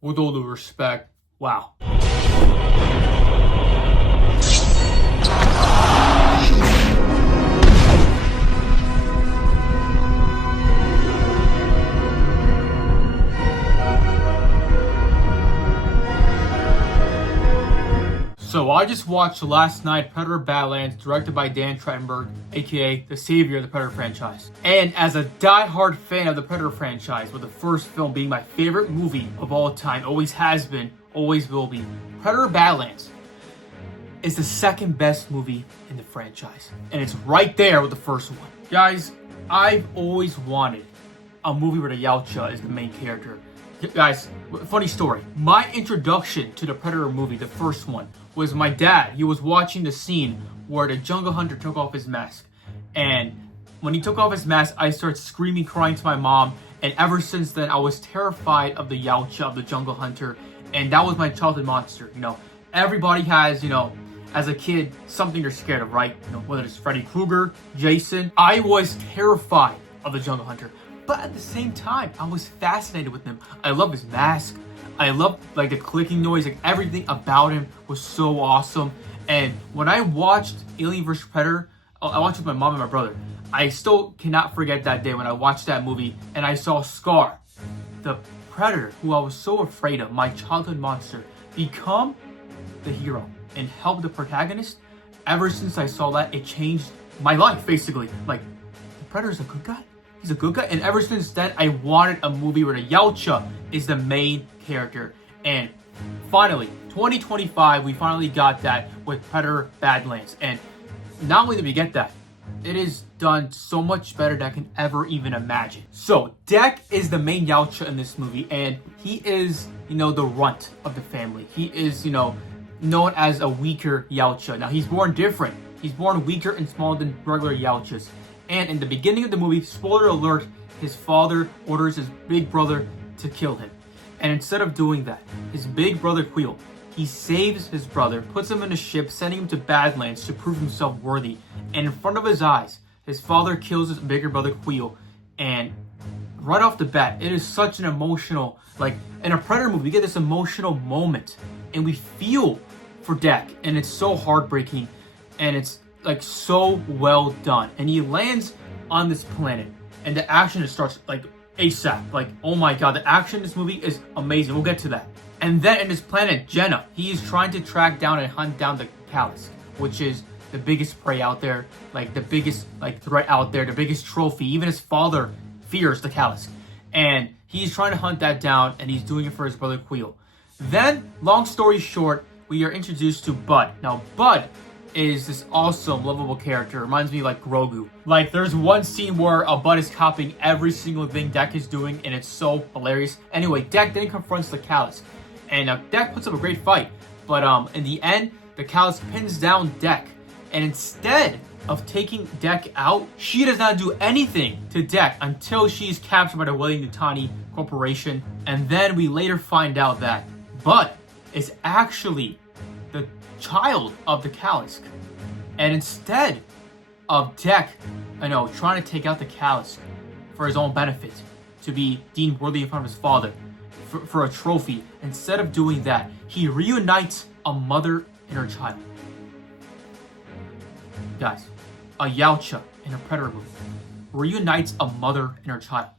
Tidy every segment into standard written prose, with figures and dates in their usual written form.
With all due respect, wow. So I just watched last night Predator Badlands, directed by Dan Trachtenberg, aka the savior of the Predator franchise. And as a die-hard fan of the Predator franchise, with the first film being my favorite movie of all time, always has been, always will be, Predator Badlands is the second best movie in the franchise. And it's right there with the first one. Guys, I've always wanted a movie where the Yautja is the main character. Guys, funny story. My introduction to the Predator movie, the first one, was my dad. He was watching the scene where the jungle hunter took off his mask. And when he took off his mask, I started screaming, crying to my mom. And ever since then, I was terrified of the Yautja, of the jungle hunter. And that was my childhood monster. You know, everybody has, as a kid, something they're scared of, right? Whether it's Freddy Krueger, Jason. I was terrified of the jungle hunter. But at the same time, I was fascinated with him. I love his mask. I love the clicking noise. Everything about him was so awesome. And when I watched Alien vs. Predator, I watched it with my mom and my brother. I still cannot forget that day when I watched that movie and I saw Scar, the Predator, who I was so afraid of, my childhood monster, become the hero and help the protagonist. Ever since I saw that, it changed my life, basically. The Predator's a good guy. He's a good guy. And ever since then, I wanted a movie where the Yautja is the main character. And finally, 2025, we finally got that with Predator Badlands. And not only did we get that, it is done so much better than I can ever even imagine. So, Dek is the main Yautja in this movie. And he is, the runt of the family. He is, known as a weaker Yautja. Now, he's born different. He's born weaker and smaller than regular Yautjas. And in the beginning of the movie, spoiler alert, his father orders his big brother to kill him. And instead of doing that, his big brother Quill, he saves his brother, puts him in a ship, sending him to Badlands to prove himself worthy. And in front of his eyes, his father kills his bigger brother Quill. And right off the bat, it is such an emotional, in a Predator movie, we get this emotional moment. And we feel for Dek. And it's so heartbreaking. And it's so well done. And he lands on this planet and the action just starts ASAP. Oh my god, the action in this movie is amazing. We'll get to that. And then in this planet, Jenna, he is trying to track down and hunt down the Callus, which is the biggest prey out there, the biggest threat out there, the biggest trophy. Even his father fears the Callus. And he's trying to hunt that down, and he's doing it for his brother Quill. Then, long story short, we are introduced to Bud. Now, Bud is this awesome, lovable character. Reminds me of Grogu. There's one scene where Bud is copying every single thing Dek is doing, and it's so hilarious. Anyway, Dek then confronts the Callus, and Dek puts up a great fight. But in the end, the Callus pins down Dek, and instead of taking Dek out, she does not do anything to Dek until she's captured by the Weyland-Yutani Corporation. And then we later find out that Bud is actually the child of the Callus. And instead of Dek, trying to take out the Callus for his own benefit, to be deemed worthy in front of his father, for a trophy, instead of doing that, he reunites a mother and her child. Guys, a Yautja in a Predator movie reunites a mother and her child.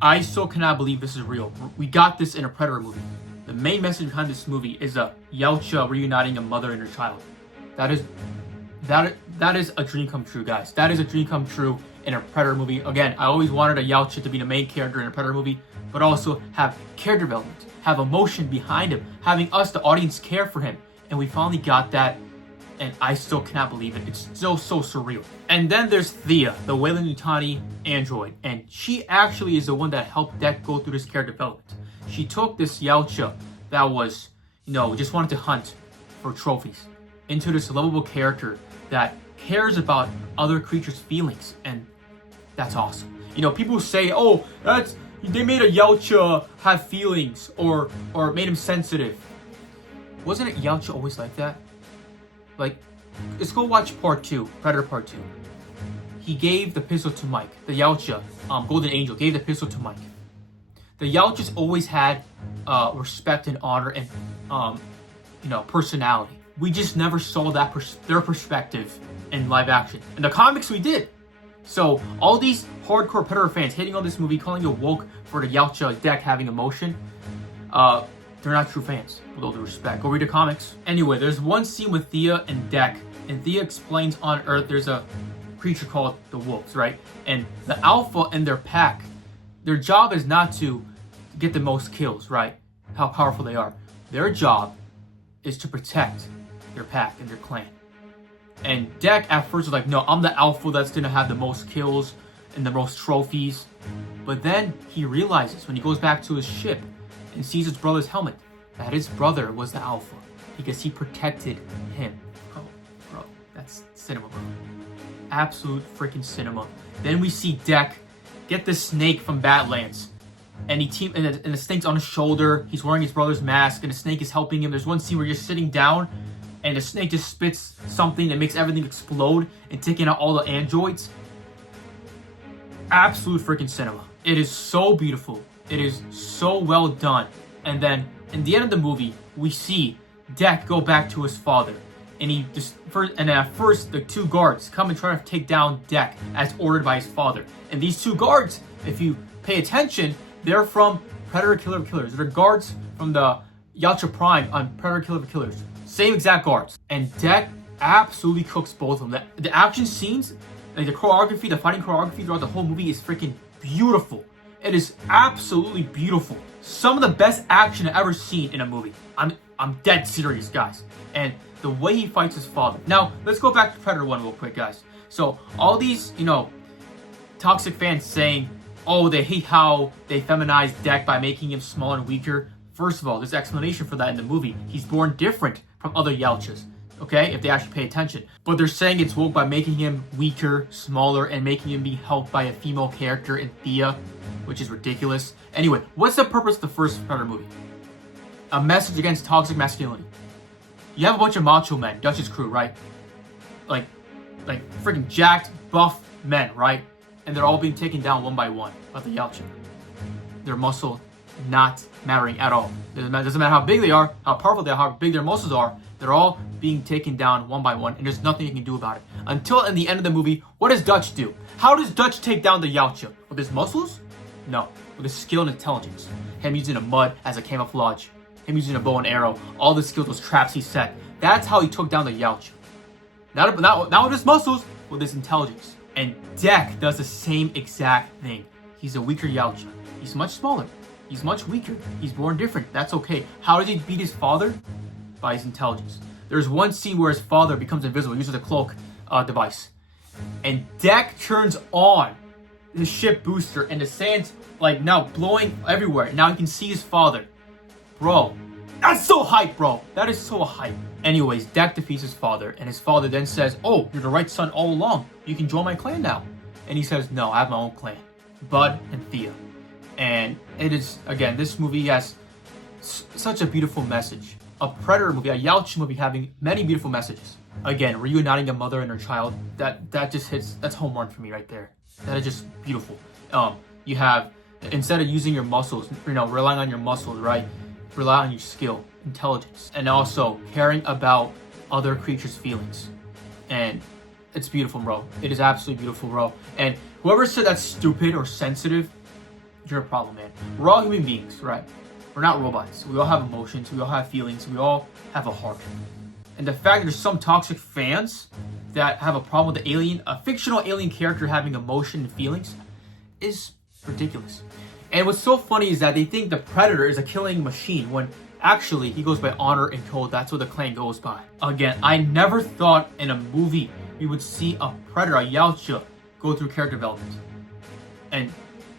I still cannot believe this is real. We got this in a Predator movie. The main message behind this movie is a Yautja reuniting a mother and her child. That is a dream come true, guys. That is a dream come true in a Predator movie. Again, I always wanted a Yautja to be the main character in a Predator movie, but also have character development, have emotion behind him, having us, the audience, care for him. And we finally got that, and I still cannot believe it. It's still so surreal. And then there's Thea, the Weyland-Yutani android, and she actually is the one that helped Dek go through this character development. She took this Yautja that was, just wanted to hunt for trophies into this lovable character that cares about other creatures' feelings, and that's awesome. People say, oh, they made a Yautja have feelings or made him sensitive. Wasn't it Yautja always like that? Let's go watch part 2, Predator part 2. He gave the pistol to Mike. The Yautja, Golden Angel, gave the pistol to Mike. The Yautjas always had respect and honor and personality. We just never saw that their perspective in live action. In the comics, we did. So all these hardcore Predator fans hating on this movie, calling it woke for the Yautja deck having emotion, they're not true fans, with all due respect. Go read the comics. Anyway, there's one scene with Thea and Deck, and Thea explains on Earth there's a creature called the Wolves, right? And the Alpha in their pack, their job is not to get the most kills, right? How powerful they are. Their job is to protect their pack and their clan. And Deck at first was like, no, I'm the Alpha that's gonna have the most kills and the most trophies. But then he realizes when he goes back to his ship and sees his brother's helmet that his brother was the Alpha because he protected him. Bro, that's cinema, bro. Absolute freaking cinema. Then we see Deck get the snake from Badlands. And the snake's on his shoulder. He's wearing his brother's mask, and the snake is helping him. There's one scene where you're sitting down, and the snake just spits something that makes everything explode and taking out all the androids. Absolute freaking cinema. It is so beautiful. It is so well done. And then, in the end of the movie, we see Deck go back to his father. And at first, the two guards come and try to take down Deck as ordered by his father. And these two guards, if you pay attention, they're from Predator Killer of Killers. They're guards from the Yautja Prime on Predator Killer of Killers. Same exact guards. And Deck absolutely cooks both of them. The action scenes, like the choreography, the fighting choreography throughout the whole movie is freaking beautiful. It is absolutely beautiful. Some of the best action I've ever seen in a movie. I'm dead serious, guys. And the way he fights his father. Now, let's go back to Predator 1 real quick, guys. So, all these, toxic fans saying, oh, they hate how they feminized Deck by making him smaller and weaker. First of all, there's explanation for that in the movie. He's born different from other Yautjas, okay? If they actually pay attention. But they're saying it's woke by making him weaker, smaller, and making him be helped by a female character in Thea, which is ridiculous. Anyway, what's the purpose of the first Predator movie? A message against toxic masculinity. You have a bunch of macho men, Dutch's crew, right? Like freaking jacked, buff men, right? And they're all being taken down one by one by the Yautja. Their muscle not mattering at all. Doesn't matter how big they are, how powerful they are, how big their muscles are. They're all being taken down one by one, and there's nothing you can do about it. Until in the end of the movie, what does Dutch do? How does Dutch take down the Yautja? With his muscles? No. With his skill and intelligence. Him using the mud as a camouflage. Him using a bow and arrow. All the skills, those traps he set. That's how he took down the Yautja. Not with his muscles, with his intelligence. And Deck does the same exact thing. He's a weaker Yautja. He's much smaller. He's much weaker. He's born different. That's okay. How does he beat his father? By his intelligence. There's one scene where his father becomes invisible, uses a cloak device. And Deck turns on the ship booster and the sand's now blowing everywhere. Now he can see his father. Bro, that's so hype, bro. That is so hype. Anyways, Deck defeats his father, and his father then says, oh, you're the right son all along. You can join my clan now. And he says, no, I have my own clan. Bud and Thea. And it is, again, this movie has such a beautiful message. A Predator movie, a Yautja movie having many beautiful messages. Again, reuniting a mother and her child, that just hits, that's home run for me right there. That is just beautiful. You have, instead of using your muscles, relying on your muscles, right? Rely on your skill, intelligence, and also caring about other creatures' feelings. And it's beautiful, bro. It is absolutely beautiful, bro. And whoever said that's stupid or sensitive, you're a problem, man. We're all human beings, right? We're not robots. We all have emotions. We all have feelings. We all have a heart. And the fact that there's some toxic fans that have a problem with a fictional alien character having emotion and feelings is ridiculous. And what's so funny is that they think the Predator is a killing machine when actually he goes by honor and code. That's what the clan goes by. Again, I never thought in a movie we would see a Predator, a Yautja, go through character development. And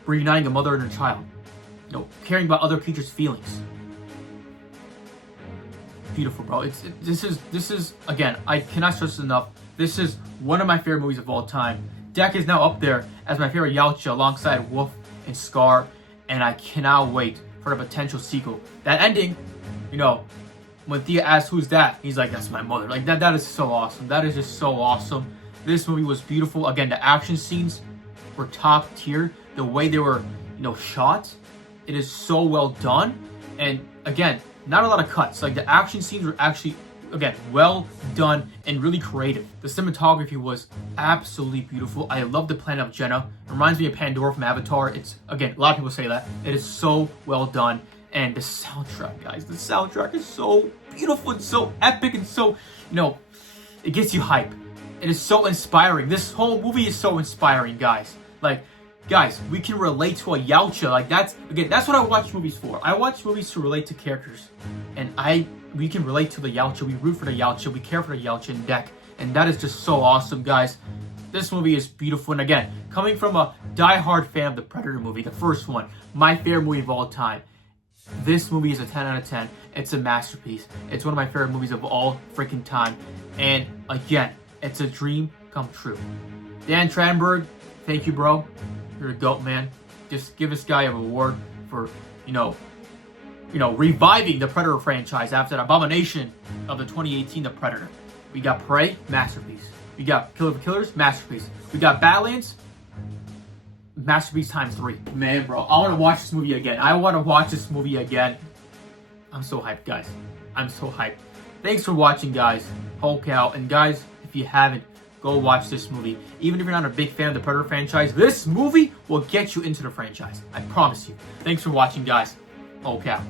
reuniting a mother and her child. Caring about other creatures' feelings. Beautiful, bro. This is again, I cannot stress this enough. This is one of my favorite movies of all time. Deck is now up there as my favorite Yautja alongside Wolf and Scar, and I cannot wait for the potential sequel. That ending, when Thea asks who's that, he's like, that's my mother. That is so awesome. That is just so awesome. This movie was beautiful. Again, the action scenes were top tier. The way they were, shot, It is so well done, and again, not a lot of cuts. Like the action scenes were actually, again, well done and really creative. The cinematography was absolutely beautiful. I love the planet of Jenna. It reminds me of Pandora from Avatar. It's, again, a lot of people say that. It is so well done. And the soundtrack, guys, the soundtrack is so beautiful and so epic and so, it gets you hype. It is so inspiring. This whole movie is so inspiring, guys. Like, guys, we can relate to a Yautja. Like, that's what I watch movies for. I watch movies to relate to characters. And we can relate to the Yautja. We root for the Yautja. We care for the Yautja in deck. And that is just so awesome, guys. This movie is beautiful. And again, coming from a die-hard fan of the Predator movie, the first one, my favorite movie of all time. This movie is a 10 out of 10. It's a masterpiece. It's one of my favorite movies of all freaking time. And again, it's a dream come true. Dan Trachtenberg, thank you, bro. You're a dope, man. Just give this guy a reward for, reviving the Predator franchise after the abomination of the 2018 The Predator. We got Prey, masterpiece. We got Killer of Killers, masterpiece. We got Badlands, masterpiece times 3. Man, bro, I want to watch this movie again. I'm so hyped, guys. I'm so hyped. Thanks for watching, guys. Hulk out. And guys, if you haven't, go watch this movie. Even if you're not a big fan of the Predator franchise, this movie will get you into the franchise. I promise you. Thanks for watching, guys. Hulk out.